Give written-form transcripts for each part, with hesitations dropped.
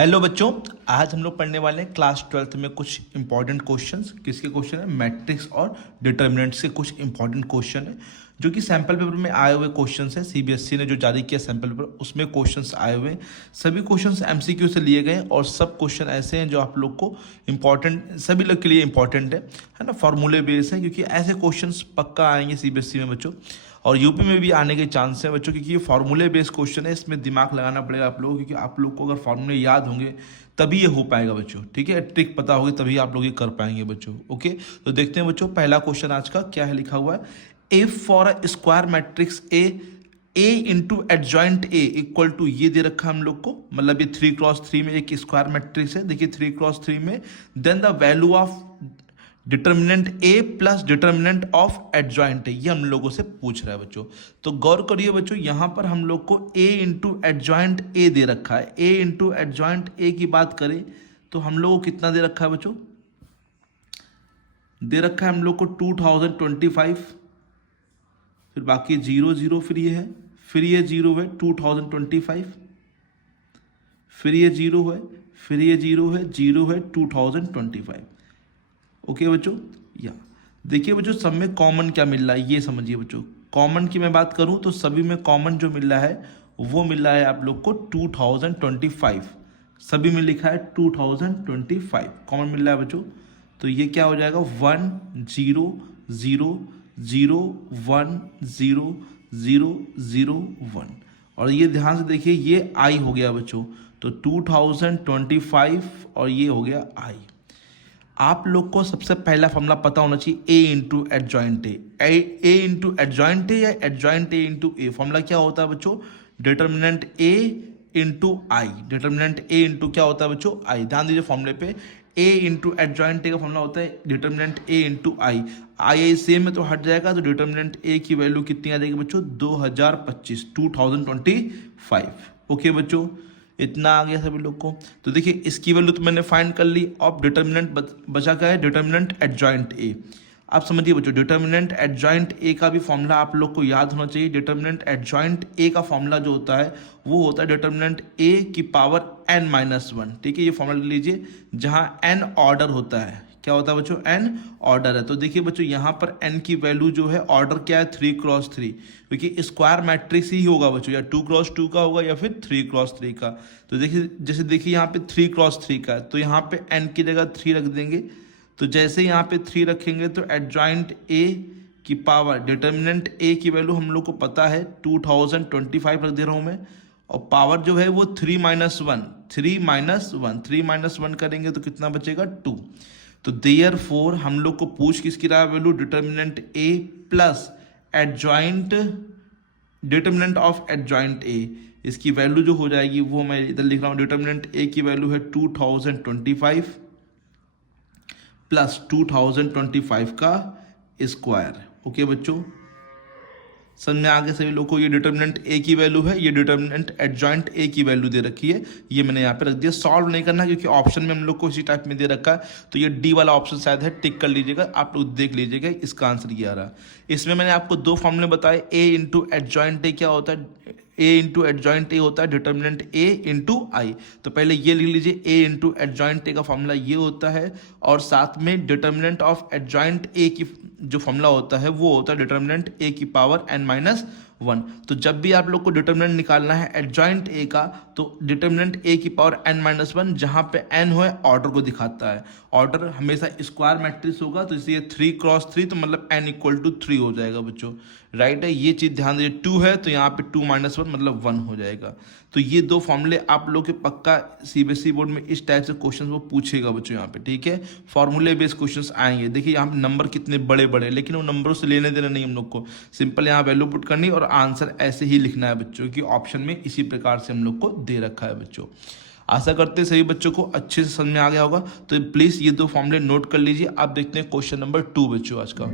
Hello बच्चों। आज हम लोग पढ़ने वाले हैं क्लास 12th में कुछ इंपॉर्टेंट क्वेश्चंस। किसके क्वेश्चन है? मैट्रिक्स और डिटर्मिनेंट्स के कुछ इंपॉर्टेंट क्वेश्चन है जो कि सैम्पल पेपर में आए हुए क्वेश्चंस हैं। सीबीएसई ने जो जारी किया सैम्पल पेपर, उसमें क्वेश्चंस आए हुए हैं। सभी क्वेश्चंस एमसीक्यू से लिए गए और सब क्वेश्चन ऐसे हैं जो आप लोग को इंपॉर्टेंट, सभी लोग के लिए इंपॉर्टेंट है ना। फॉर्मूले बेस है क्योंकि ऐसे क्वेश्चंस पक्का आएंगे सीबीएसई में बच्चों, और यूपी में भी आने के चांस है बच्चों, क्योंकि ये फार्मूले बेस्ड क्वेश्चन है। इसमें दिमाग लगाना पड़ेगा आप लोगों को, क्योंकि आप लोग को अगर फार्मूले याद होंगे तभी ये हो पाएगा बच्चों। ठीक है, ट्रिक पता होगी तभी आप लोग ये कर पाएंगे बच्चों। ओके, तो देखते हैं बच्चों पहला क्वेश्चन आज का क्या है। लिखा हुआ है if for a square matrix A into adjoint A equal to, ये दे रखा है हम लोग को, मतलब ये 3x3 में एक स्क्वायर मैट्रिक्स है। देखिए 3x3 में then the value of determinant A plus determinant of adjoint A, ये हम लोगों से पूछ रहा है बच्चों। तो गौर करिए बच्चों, यहां पर हम लोग को ए इंटू एडजॉइंट ए दे रखा है। ए इंटू एडजॉइंट ए की बात करें तो हम लोग को कितना दे रखा है बच्चों? दे रखा है हम लोग को 2025, फिर बाकी 0 0, फिर ये है, फिर ये 0 है 2025, फिर ये 0 है, फिर ये 0 है, 0 है 2025। ओके बच्चों, या देखिए बच्चों सब में कॉमन क्या मिल रहा है ये समझिए बच्चों। कॉमन की मैं बात करूं तो सभी में कॉमन जो मिल रहा है वो मिल रहा है आप लोग को 2025। सभी में लिखा है 2025 कॉमन मिल रहा है बच्चों। तो ये क्या हो जाएगा 1 0 0 0 1 0 0 0 1, और ये ध्यान से देखिए ये आई हो गया बच्चों। तो 2025 और ये हो गया आई। आप लोग को सबसे पहला फॉर्मूला पता होना चाहिए A into adjoint A into adjoint A या adjoint A into A. Formula क्या होता है बच्चों? Determinant A into I. Determinant A into क्या होता है बच्चों? आई। ध्यान दीजिए फॉर्मूले पे, ए इंटू एडजॉइंट ए का फॉर्मूला होता है determinant A into I. I same में तो हट जाएगा, तो डिटर्मिनेंट ए की वैल्यू कितनी आ जाएगी बच्चों? 2025। ओके बच्चों, इतना आ गया सभी लोग को। तो देखिए इसकी वैल्यू तो मैंने फाइंड कर ली। अब डिटर्मिनेंट बचा क्या है? Determinant adjoint A. आप समझिए बच्चों, डिटर्मिनेंट एडजॉइंट ए का भी फॉर्मूला आप लोग को याद होना चाहिए। डिटर्मिनेंट एडजॉइंट ए का फॉर्मूला जो होता है वो होता है डिटर्मिनेंट ए की पावर n-1। ठीक है, ये फॉर्मूला लीजिए जहां n ऑर्डर होता है। क्या होता है बच्चों? n ऑर्डर है। तो देखिए बच्चों यहाँ पर n की वैल्यू जो है, ऑर्डर क्या है? 3x3, क्योंकि स्क्वायर मैट्रिक्स ही होगा बच्चों, या 2x2 का होगा या फिर 3x3 का। तो देखिए जैसे देखिए यहाँ पे 3x3 का है, तो यहाँ पे n की जगह 3 रख देंगे। तो जैसे यहाँ पे 3 रखेंगे तो एडजॉइंट ए की पावर डिटर्मिनेंट ए की वैल्यू हम लोग को पता है 2025 रख दे रहा हूँ मैं, और पावर जो है वो 3-1 करेंगे तो कितना बचेगा? 2। तो देयरफॉर हम लोग को पूछ किसकी रहा है value? Determinant A plus adjoint, determinant of adjoint ए। इसकी वैल्यू जो हो जाएगी वो मैं इधर लिख रहा हूँ। डिटर्मिनेंट ए की वैल्यू है 2025 प्लस 2025 का स्क्वायर। ओके बच्चों, समझ में आगे सभी लोगों को? ये डिटर्मिनेंट ए की वैल्यू है, ये डिटर्मिनेंट एडजॉइंट ए की वैल्यू दे रखी है, ये मैंने यहाँ पे रख दिया। सॉल्व नहीं करना क्योंकि ऑप्शन में हम लोग को इसी टाइप में दे रखा है। तो ये डी वाला ऑप्शन शायद है, टिक कर लीजिएगा, आप लोग देख लीजिएगा इसका आंसर ये आ रहा। इसमें मैंने आपको दो फॉर्मूले बताए। ए इंटू एडजॉइंट ए क्या होता है? ए इंटू एडजॉइंट ए होता है डिटर्मिनेंट ए इंटू आई। तो पहले ये लिख लीजिए, ए इंटू एडजॉइंट ए का फॉर्मूला ये होता है, और साथ में डिटर्मिनेंट ऑफ एडजॉइंट ए की जो फॉर्मूला होता है वो होता है डिटर्मिनेंट ए की पावर n-1। तो जब भी आप लोग को डिटर्मिनेंट निकालना है एडजॉइंट ए का, तो डिटर्मिनेंट ए की पावर n-1, जहां पे n हो ऑर्डर को दिखाता है। ऑर्डर हमेशा स्क्वायर मैट्रिक्स होगा, तो इसलिए 3x3, तो मतलब n इक्वल टू 3 हो जाएगा बच्चों। राइट है, ये चीज ध्यान दीजिए। 2 है तो यहाँ पे 2-1 मतलब 1 हो जाएगा। तो ये दो फॉर्मूले आप लोग के पक्का सीबीएसई बोर्ड में इस टाइप से क्वेश्चन वो पूछेगा बच्चों यहाँ पे। ठीक है, फॉर्मूले बेस्ड क्वेश्चंस आएंगे। देखिए यहाँ पे नंबर कितने बड़े बड़े, लेकिन उन नंबरों से लेने देना नहीं हम लोग को। सिंपल यहाँ वैल्यू पुट करनी और आंसर ऐसे ही लिखना है बच्चों, की ऑप्शन में इसी प्रकार से हम लोग को दे रखा है बच्चों। आशा करते हैं सभी बच्चों को अच्छे से समझ में आ गया होगा। तो प्लीज ये दो फॉर्मूले नोट कर लीजिए। आप देखते हैं क्वेश्चन नंबर 2 बच्चों आज का।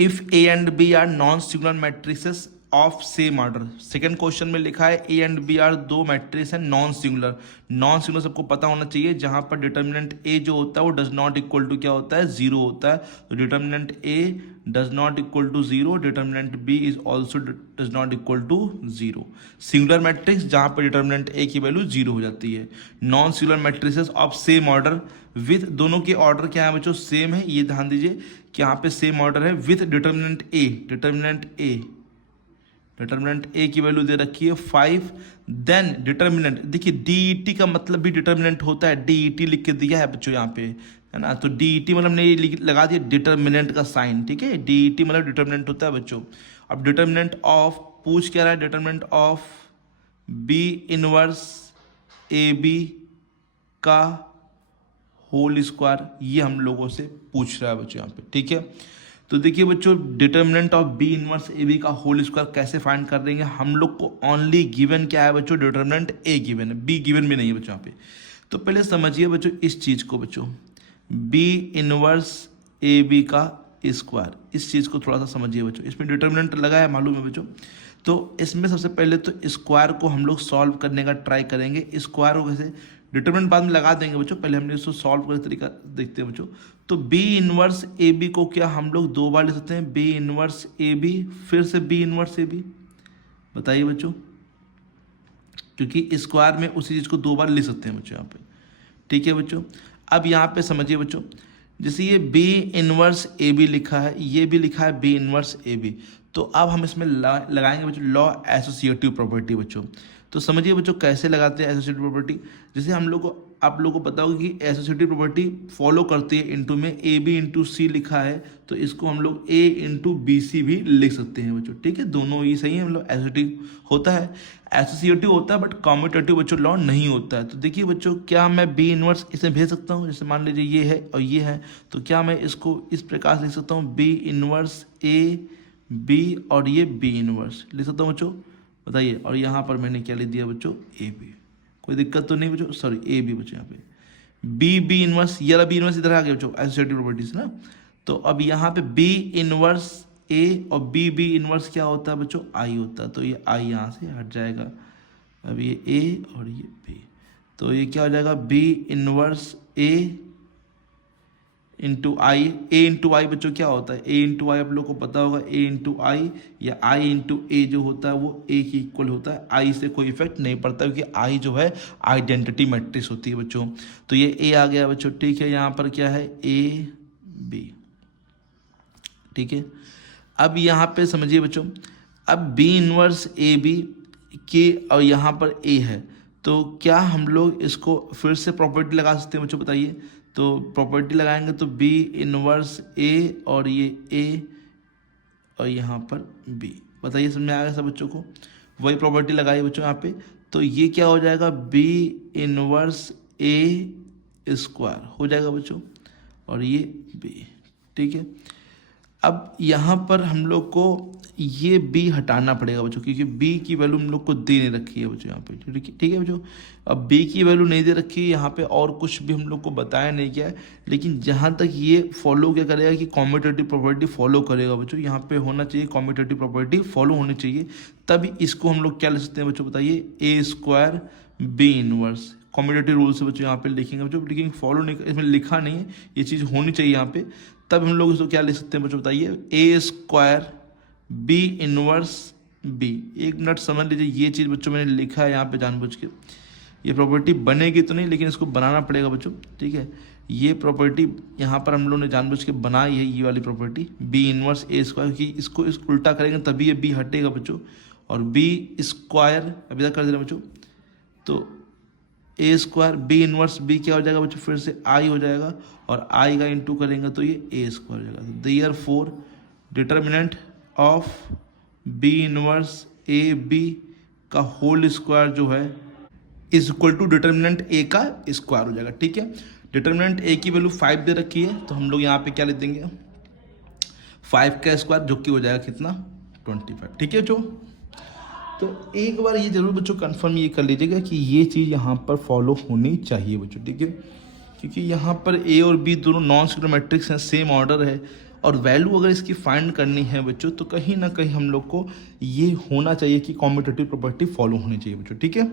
If A and B are non singular matrices of same order. Second question में लिखा है ए एंड बी आर दो मैट्रिक्स हैं नॉन सिंगुलर। नॉन सिंगुलर सबको पता होना चाहिए, जहां पर डिटर्मिनेंट ए जो होता है वो डज नॉट इक्वल टू क्या होता है, जीरो होता है। तो determinant A does not equal to zero, determinant B is also does not equal to zero. Singular matrix जहां पर डिटर्मिनेंट ए की वैल्यू जीरो हो जाती है। Non singular matrices of same order with, दोनों के ऑर्डर क्या है बच्चों, सेम है। ये ध्यान दीजिए कि यहाँ पे सेम ऑर्डर है विथ डिटर्मिनेंट ए। डिटर्मिनेंट ए की वैल्यू दे रखी है 5। देन डिटर्मिनेंट, देखिए डीईटी का मतलब भी डिटर्मिनेंट होता है, डीईटी लिख के दिया है बच्चों यहाँ पे, है ना। तो डीईटी मतलब ने लगा दिया डिटर्मिनेंट का साइन, ठीक है। डीईटी मतलब डिटर्मिनेंट होता है बच्चों। अब डिटर्मिनेंट ऑफ पूछ क्या रहा है, determinant of B inverse A B का होल स्क्वायर, ये हम लोगों से पूछ रहा है बच्चों यहाँ पे, ठीक है। तो देखिए बच्चों, determinant of B inverse A B का होल स्क्वायर कैसे फाइंड कर देंगे हम लोग को। ओनली गिवन क्या है बच्चों, डिटर्मिनेंट ए गिवन है, बी गिवन भी नहीं है बच्चों यहाँ पे। तो पहले समझिए बच्चों इस चीज को बच्चों, बी इनवर्स ए बी का स्क्वायर, इस चीज को थोड़ा सा समझिए बच्चों। इसमें डिटर्मिनेंट लगा है मालूम है बच्चों। तो इसमें सबसे पहले तो स्क्वायर को हम लोग सॉल्व करने का ट्राई करेंगे। स्क्वायर को कैसे, डिटर्मिनेंट बाद में लगा देंगे बच्चों, पहले हमने इसको सॉल्व करने तरीका देखते हैं बच्चों। तो बी इनवर्स ए बी को क्या हम लोग दो बार ले सकते हैं, बी इनवर्स ए बी फिर से बी इनवर्स ए बी, बताइए बच्चों, क्योंकि स्क्वायर में उसी चीज को दो बार ले सकते हैं बच्चों यहाँ पे, ठीक है बच्चों। अब यहाँ पे समझिए बच्चों, जैसे ये बी इनवर्स ए बी लिखा है, ये भी लिखा है बी इनवर्स ए बी। तो अब हम इसमें लगाएंगे बच्चों लॉ एसोसिएटिव प्रॉपर्टी बच्चों। तो समझिए बच्चों कैसे लगाते हैं एसोसिएटिव प्रॉपर्टी। जैसे हम लोग को, आप लोगों को पता होगा कि एसोसिएटिव प्रॉपर्टी फॉलो करती है इनटू में ए बी इंटू सी लिखा है, तो इसको हम लोग ए इंटू बी सी भी लिख सकते हैं बच्चों, ठीक है। दोनों ही सही है, मतलब एसोसिएटिव होता है, एसोसिएटिव होता है, बट कम्यूटेटिव बच्चों लॉ नहीं होता है। तो देखिए बच्चों, क्या मैं बी इनवर्स इसे भेज सकता हूँ, जैसे मान लीजिए ये है और ये है, तो क्या मैं इसको इस प्रकार से लिख सकता हूँ, बी इनवर्स ए बी और ये बी इनवर्स लिख सकता हूँ बच्चों, बताइए। और यहाँ पर मैंने क्या लिख दिया बच्चों, ए बी, कोई दिक्कत तो नहीं बच्चों, सॉरी ए बी बच्चों, यहाँ पे बी इनवर्स, ये वाला बी इनवर्स इधर आ गया बच्चों, एसोसिएटिव प्रॉपर्टीज ना। तो अब यहाँ पे बी इनवर्स ए और बी इनवर्स क्या होता है बच्चों, आई होता है। तो ये आई यहाँ से हट जाएगा, अब ये ए और ये बी, तो ये क्या हो जाएगा, बी इनवर्स ए इंटू आई। ए इंटू आई बच्चों क्या होता है, ए इंटू आई आप लोग को पता होगा, ए इंटू आई या आई इंटू ए जो होता है वो ए की इक्वल होता है। आई से कोई इफेक्ट नहीं पड़ता, क्योंकि आई जो है आइडेंटिटी मैट्रिक्स होती है बच्चों। तो ये ए आ गया बच्चों, ठीक है। यहाँ पर क्या है, ए बी, ठीक है। अब यहाँ पे समझिए बच्चों, अब बी इनवर्स ए बी के और यहाँ पर ए है, तो क्या हम लोग इसको फिर से प्रॉपर्टी लगा सकते हैं बच्चों, बताइए। तो प्रॉपर्टी लगाएंगे तो बी इनवर्स ए और ये ए और यहाँ पर बी, बताइए समझ में आ गया सब बच्चों को। वही प्रॉपर्टी लगाई बच्चों यहाँ पे, तो ये क्या हो जाएगा, बी इनवर्स ए स्क्वायर हो जाएगा बच्चों, और ये बी, ठीक है। अब यहाँ पर हम लोग को ये बी हटाना पड़ेगा बच्चों, क्योंकि बी की वैल्यू हम लोग को दे नहीं रखी है बच्चों यहाँ पे, ठीक है बच्चों। अब बी की वैल्यू नहीं दे रखी है यहाँ पे, और कुछ भी हम लोग को बताया नहीं गया है, लेकिन जहाँ तक ये फॉलो क्या करेगा कि कम्यूटेटिव प्रॉपर्टी फॉलो करेगा बच्चों। यहाँ पे होना चाहिए कम्यूटेटिव प्रॉपर्टी फॉलो होनी चाहिए, तभी इसको हम लोग क्या ले सकते हैं बच्चों, बताइए, A square B inverse. Commutative rule से बच्चों यहाँ पे लिखेंगे बच्चों, लेकिन फॉलो नहीं, इसमें लिखा नहीं है, ये चीज़ होनी चाहिए यहाँ पे, तब हम लोग इसको क्या ले सकते हैं बच्चों, बताइए, A square B inverse B. एक मिनट समझ लीजिए, ये चीज़ बच्चों मैंने लिखा है यहाँ पे जानबूझ के, ये प्रॉपर्टी बनेगी तो नहीं, लेकिन इसको बनाना पड़ेगा बच्चों, ठीक है। ये प्रॉपर्टी यहाँ पर हम लोगों ने जानबूझ के बनाई है, ये वाली प्रॉपर्टी बी इनवर्स ए स्क्वायर, क्योंकि इसको उल्टा करेंगे तभी ये बी हटेगा बच्चों, और बी स्क्वायर अभी तक कर दे रहे बच्चों, तो ए स्क्वायर बी इनवर्स बी क्या हो जाएगा बच्चों, फिर से आई हो जाएगा, और आई का इंटू करेंगे तो ये ए स्क्वायर हो जाएगा। Therefore determinant of B inverse A B का होल स्क्वायर जो है is equal to determinant A का स्क्वायर हो जाएगा, ठीक है। डिटर्मिनेंट ए की वैल्यू 5 दे रखी है, तो हम लोग यहाँ पे क्या लिख देंगे, 5 का स्क्वायर, जो कि हो जाएगा कितना, 25, ठीक है बच्चों। तो एक बार ये जरूर बच्चों कंफर्म ये कर लीजिएगा कि ये चीज़ यहाँ पर फॉलो होनी चाहिए बच्चों, ठीक है, क्योंकि यहाँ पर ए और बी दोनों नॉन सिंगुलर मैट्रिक्स हैं, सेम ऑर्डर है, और वैल्यू अगर इसकी फाइंड करनी है बच्चों तो कहीं ना कहीं हम लोग को ये होना चाहिए कि कॉम्यूटेटिव प्रॉपर्टी फॉलो होनी चाहिए बच्चों, ठीक है।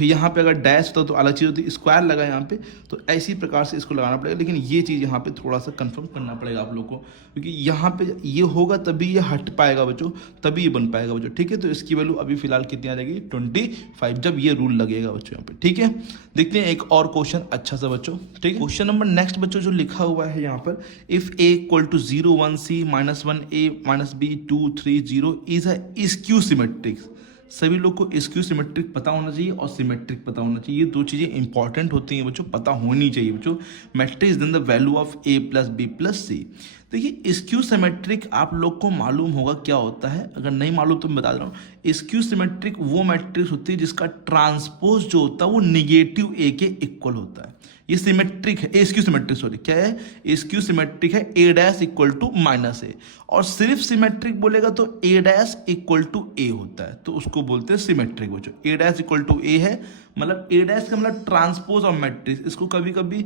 यहाँ पे अगर डैश होता तो अलग चीज़ होती, स्क्वायर लगा यहाँ पे तो ऐसी प्रकार से इसको लगाना पड़ेगा, लेकिन ये चीज़ यहाँ पे थोड़ा सा कंफर्म करना पड़ेगा आप लोग को, क्योंकि यहाँ पे ये होगा तभी ये हट पाएगा बच्चों, तभी ये बन पाएगा बच्चों, ठीक है। तो इसकी वैल्यू अभी फिलहाल कितनी आ जाएगी 25, जब ये रूल लगेगा बच्चों यहाँ पे, ठीक है। देखते हैं एक और क्वेश्चन अच्छा सा बच्चों, ठीक है। क्वेश्चन नंबर नेक्स्ट बच्चों जो लिखा हुआ है यहाँ पर, if a equal to 0 1 c -1 a -b 2 3 0 is a skew symmetric. सभी लोग को स्क्यू सिमेट्रिक पता होना चाहिए और सिमेट्रिक पता होना चाहिए, ये दो चीज़ें इंपॉर्टेंट होती हैं बच्चों, पता होनी चाहिए बच्चों। Matrix then the value of a plus b plus c। देखिए स्क्यू सिमेट्रिक आप लोग को मालूम होगा क्या होता है, अगर नहीं मालूम तो मैं बता रहा हूँ। स्क्यू सिमेट्रिक वो मैट्रिक्स होती है जिसका ट्रांसपोज जो होता है वो निगेटिव a के इक्वल होता है। ये सिमेट्रिक है, स्क्यू सिमेट्रिक सॉरी क्या है, स्क्यू सिमेट्रिक है a dash equal to minus A, और सिर्फ सिमेट्रिक बोलेगा तो a dash equal to A होता है, तो उसको बोलते हैं सिमेट्रिक बच्चों। a dash equal to A है, मतलब a डैश का मतलब ट्रांसपोज ऑफ मैट्रिक्स, इसको कभी कभी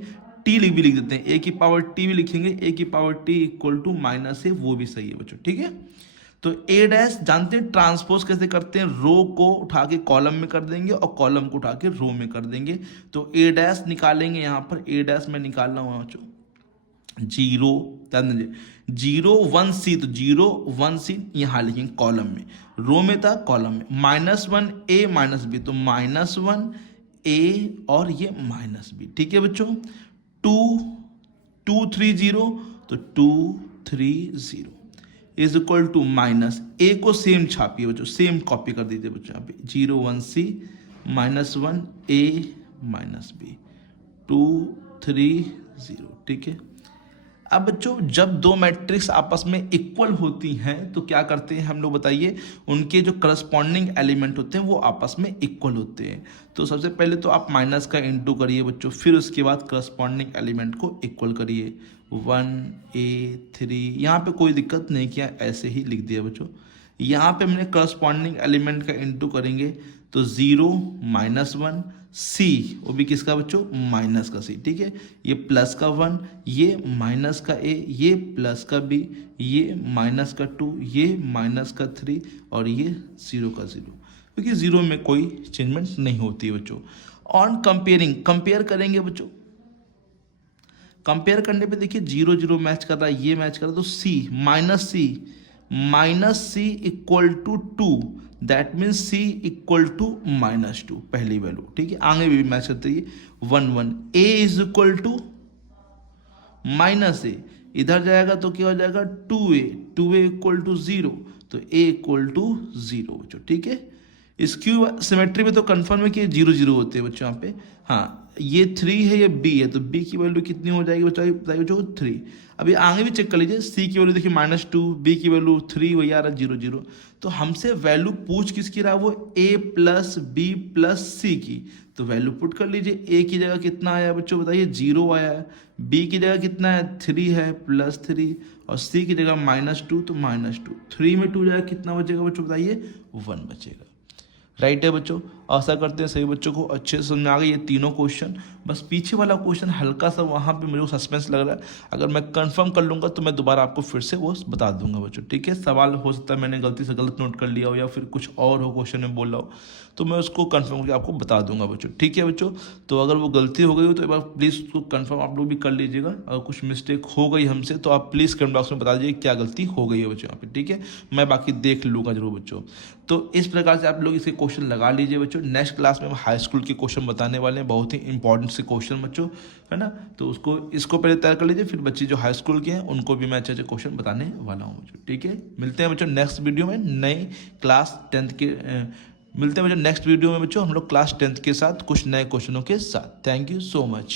टी भी लिख देते हैं, a की पावर टी भी लिखेंगे, a की power T equal to minus A, वो भी सही है बच्चों, ठीक है। तो ए डैश जानते हैं ट्रांसपोज कैसे करते हैं, रो को उठा के कॉलम में कर देंगे और कॉलम को उठा के रो में कर देंगे। तो ए डैश निकालेंगे यहाँ पर, ए डैश में निकाल रहा हूँ बच्चों 0 0 1 सी, तो 0 1 सी यहाँ लिखेंगे कॉलम में, रो में था कॉलम में, -1 a माइनस बी, तो -1 a और ये -b, ठीक है बच्चों। 2 2 3 0, तो 2 3 0 इज इक्वल टू माइनस ए को सेम छापिए बच्चों, सेम कॉपी कर दीजिए बच्चों यहाँ पे, 0 1 c -1 a माइनस बी 2 3 0, ठीक है। अब बच्चों जब दो मैट्रिक्स आपस में इक्वल होती हैं तो क्या करते हैं हम लोग बताइए, उनके जो करस्पॉन्डिंग एलिमेंट होते हैं वो आपस में इक्वल होते हैं। तो सबसे पहले तो आप माइनस का इंटू करिए बच्चों, फिर उसके बाद करस्पॉन्डिंग एलिमेंट को इक्वल करिए, 1 a 3, यहाँ पे कोई दिक्कत नहीं किया, ऐसे ही लिख दिया बच्चों। यहाँ पे हमने करस्पॉन्डिंग एलिमेंट का इंटू करेंगे तो 0 -1 c, वो भी किसका बच्चों, माइनस का c, ठीक है। ये प्लस का 1, ये माइनस का a, ये प्लस का b, ये माइनस का 2, ये माइनस का 3 और ये 0 का 0, क्योंकि 0 में कोई चेंजमेंट नहीं होती है बच्चों। ऑन कंपेयरिंग, कंपेयर करेंगे बच्चों, कंपेयर करने पे देखिए 0 0 मैच कर रहा है, ये मैच कर रहा है, तो c -c equal to 2, that means c equal to -2, पहली वैल्यू, ठीक है। आगे भी मैच करते हैं 1 1, a is equal to -a, इधर जाएगा तो क्या हो जाएगा 2a इक्वल टू 0, तो a इक्वल टू 0 बच्चों, ठीक है। स्क्यू सिमेट्री में तो कंफर्म है कि 0 0 होते हैं बच्चों यहाँ पे। हाँ ये 3 है, ये b है, तो b की वैल्यू कितनी हो जाएगी बच्चों 3। अभी आगे भी चेक कर लीजिए, c की वैल्यू देखिए -2, b की वैल्यू 3, वही आ रहा 0 0। तो हमसे वैल्यू पूछ किसकी रहा, वो a plus b plus c की, तो वैल्यू पुट कर लीजिए। a की जगह कितना आया बच्चों बताइए, 0 आया है, b की जगह कितना है 3 है +3, और c की जगह -2 तो -2, 3 में 2 जाएगा कितना बचेगा बच्चों बताइए, 1 बचेगा। राइट है बच्चों, आशा करते हैं सभी बच्चों को अच्छे से समझ में आ गए ये तीनों क्वेश्चन। बस पीछे वाला क्वेश्चन हल्का सा वहाँ पे मुझे सस्पेंस लग रहा है, अगर मैं कंफर्म कर लूँगा तो मैं दोबारा आपको फिर से वो बता दूंगा बच्चों, ठीक है। सवाल हो सकता है मैंने गलती से गलत नोट कर लिया हो या फिर कुछ और हो क्वेश्चन में बोल रहा हो, तो मैं उसको कंफर्म करके आपको बता दूंगा बच्चों, ठीक है बच्चों। तो अगर वो गलती हो गई हो तो एक बार प्लीज़ उसको कंफर्म आप लोग भी कर लीजिएगा। अगर कुछ मिस्टेक हो गई हमसे तो आप प्लीज़ कमेंट बॉक्स में बता दीजिए क्या गलती हो गई है बच्चों यहाँ पे, ठीक है। मैं बाकी देख लूँगा जरूर बच्चों। तो इस प्रकार से आप लोग इसे क्वेश्चन लगा लीजिए बच्चों। नेक्स्ट क्लास में हम हाई स्कूल के क्वेश्चन बताने वाले हैं, बहुत ही इंपॉर्टेंट से क्वेश्चन बच्चों, है ना। तो इसको पहले तैयार कर लीजिए, फिर बच्चे जो हाई स्कूल के हैं उनको भी मैं अच्छे अच्छे क्वेश्चन बताने वाला हूँ बच्चों, ठीक है। मिलते हैं बच्चों नेक्स्ट वीडियो में नए क्लास 10th के मिलते हैं बच्चों नेक्स्ट वीडियो में बच्चों हम लोग क्लास 10th के साथ कुछ नए क्वेश्चनों के साथ। Thank you so much.